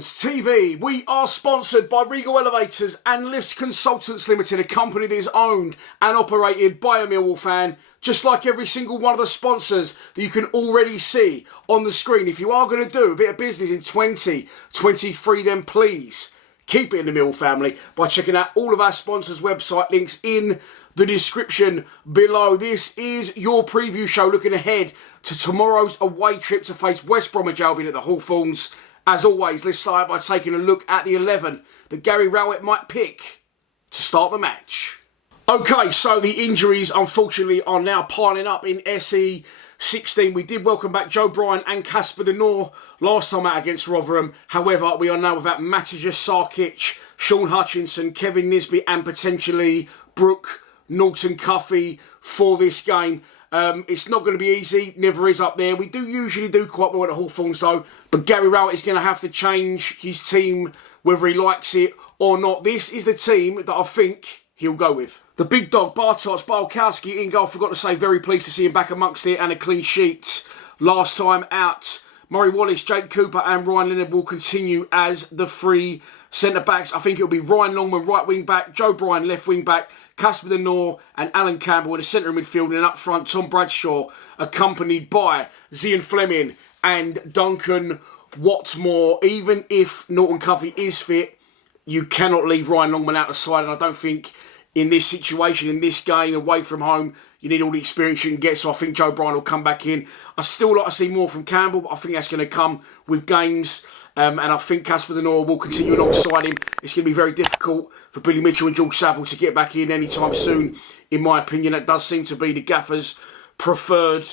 Hawthorns TV. We are sponsored by Regal Elevators and Lifts Consultants Limited, a company that is owned and operated by a Millwall fan, just like every single one of the sponsors that you can already see on the screen. If you are going to do a bit of business in 2023, then please keep it in the Millwall family by checking out all of our sponsors' website links in the description below. This is your preview show looking ahead to tomorrow's away trip to face West Bromwich Albion at the Hawthorns. As always, let's start by taking a look at the 11 that Gary Rowett might pick to start the match. Okay, so the injuries, unfortunately, are now piling up in SE 16. We did welcome back Joe Bryan and Casper De Norre last time out against Rotherham. However, we are now without Matija Sarkic, Sean Hutchinson, Kevin Nisbet and potentially Brooke Norton-Cuffy for this game. It's not going to be easy, never is up there. We do usually do quite well at the Hawthorns though, but Gary Rowett is going to have to change his team whether he likes it or not. This is the team that I think he'll go with. The big dog, Bartosz Białkowski in goal. Forgot to say, very pleased to see him back amongst it and a clean sheet last time out. Murray Wallace, Jake Cooper and Ryan Leonard will continue as the three centre-backs. I think it'll be Ryan Longman, right wing-back, Joe Bryan, left wing-back, Casper De Norre and Alan Campbell in the centre of midfield, and up front, Tom Bradshaw, accompanied by Zian Fleming and Duncan Watmore. Even if Norton-Cuffy is fit, you cannot leave Ryan Longman out the side, and I don't think in this situation, in this game, away from home, you need all the experience you can get, so I think Joe Bryan will come back in. I still like to see more from Campbell, but I think that's going to come with games, and I think Casper De Norre will continue alongside him. It's going to be very difficult for Billy Mitchell and George Saville to get back in anytime soon, in my opinion. That does seem to be the gaffer's preferred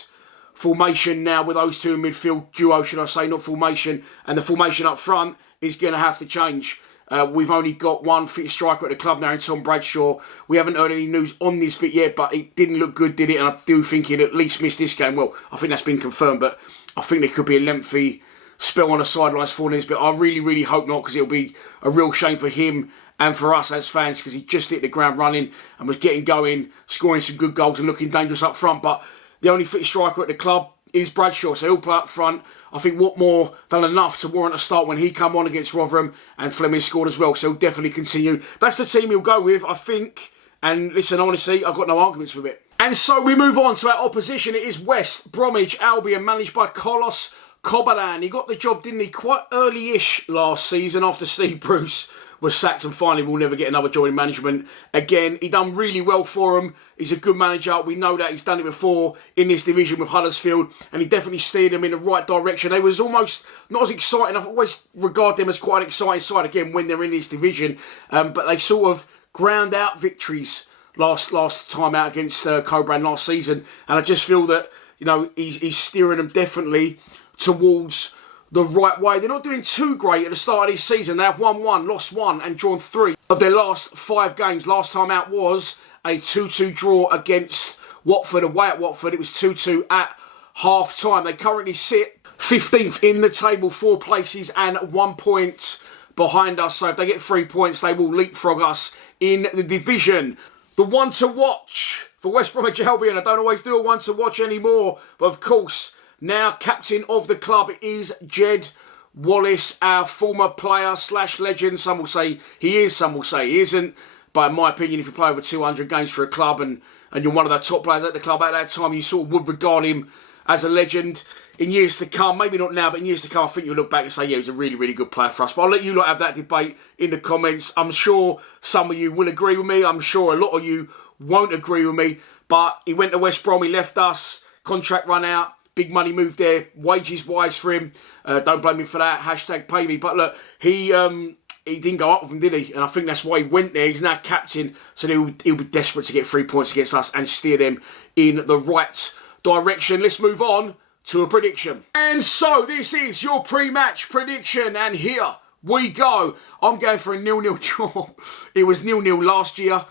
formation now with those two in midfield, duo should I say, not formation, and the formation up front is going to have to change. We've only got one fit striker at the club now in Tom Bradshaw. We haven't heard any news on this bit yet, but it didn't look good, did it? And I do think he'd at least missed this game. Well, I think that's been confirmed, but I think there could be a lengthy spell on the sidelines for this. But I really, really hope not, because it'll be a real shame for him and for us as fans, because he just hit the ground running and was getting going, scoring some good goals and looking dangerous up front. But the only fit striker at the club is Bradshaw, so he'll play up front. I think Watmore done enough to warrant a start when he come on against Rotherham, and Fleming scored as well, so he'll definitely continue. That's the team he'll go with, I think. And listen, honestly, I've got no arguments with it. And so we move on to our opposition. It is West Bromwich Albion, managed by Carlos Kobaran. He got the job, didn't he, quite early-ish last season after Steve Bruce was sacked and finally will never get another job in management again. He done really well for him. He's a good manager. We know that he's done it before in this division with Huddersfield, and he definitely steered them in the right direction. They was almost not as exciting. I've always regarded them as quite an exciting side again when they're in this division, but they sort of ground out victories last time out against Cobran last season, and I just feel that, you know, he's steering them definitely towards the right way. They're not doing too great at the start of this season. They have won 1, lost 1 and drawn 3 of their last 5 games. Last time out was a 2-2 draw against Watford. Away at Watford, it was 2-2 at half time. They currently sit 15th in the table, 4 places and 1 point behind us. So if they get 3 points, they will leapfrog us in the division. The one to watch for West Bromwich Albion. I don't always do a one to watch anymore, but of course, now captain of the club is Jed Wallace, our former player / legend. Some will say he is, some will say he isn't. But in my opinion, if you play over 200 games for a club and you're one of the top players at the club at that time, you sort of would regard him as a legend. In years to come, maybe not now, but in years to come, I think you'll look back and say, yeah, he's a really, really good player for us. But I'll let you lot have that debate in the comments. I'm sure some of you will agree with me. I'm sure a lot of you won't agree with me. But he went to West Brom, he left us, contract run out. Big money move there, wages-wise for him. Don't blame me for that. Hashtag pay me. But look, he didn't go up with him, did he? And I think that's why he went there. He's now captain, so he'll be desperate to get 3 points against us and steer them in the right direction. Let's move on to a prediction. And so this is your pre-match prediction, and here we go. I'm going for a 0-0 draw. It was 0-0 last year.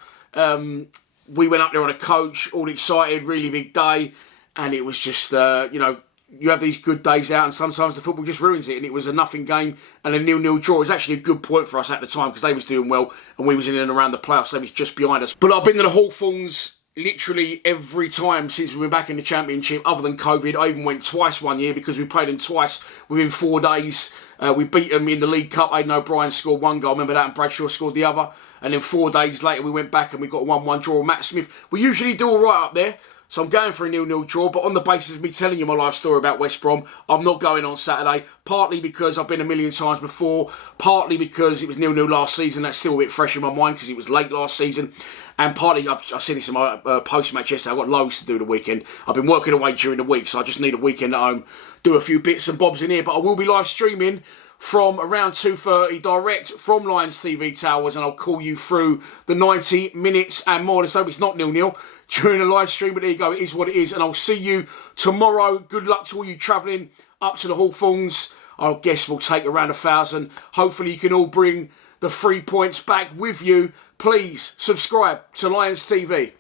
We went up there on a coach, all excited, really big day. And it was just, you know, you have these good days out and sometimes the football just ruins it. And it was a nothing game and a 0-0 draw. It was actually a good point for us at the time because they was doing well and we was in and around the playoffs. They was just behind us. But I've been to the Hawthorns literally every time since we've been back in the Championship, other than COVID. I even went twice one year because we played them twice within 4 days. We beat them in the League Cup. Aidan O'Brien scored one goal, remember that, and Bradshaw scored the other. And then 4 days later we went back and we got a 1-1 draw with Matt Smith. We usually do all right up there. So I'm going for a 0-0 draw, but on the basis of me telling you my life story about West Brom, I'm not going on Saturday. Partly because I've been a million times before, partly because it was 0-0 last season. That's still a bit fresh in my mind because it was late last season. And partly, I've seen this in my post-match yesterday, I've got loads to do the weekend. I've been working away during the week, so I just need a weekend at home, do a few bits and bobs in here. But I will be live streaming from around 2:30, direct from Lions TV Towers, and I'll call you through the 90 minutes and more. Let's hope it's not 0-0 during the live stream, but there you go, it is what it is. And I'll see you tomorrow. Good luck to all you travelling up to the Hawthorns. I guess we'll take around 1,000. Hopefully you can all bring the 3 points back with you. Please subscribe to Lions TV.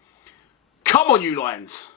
Come on, you Lions.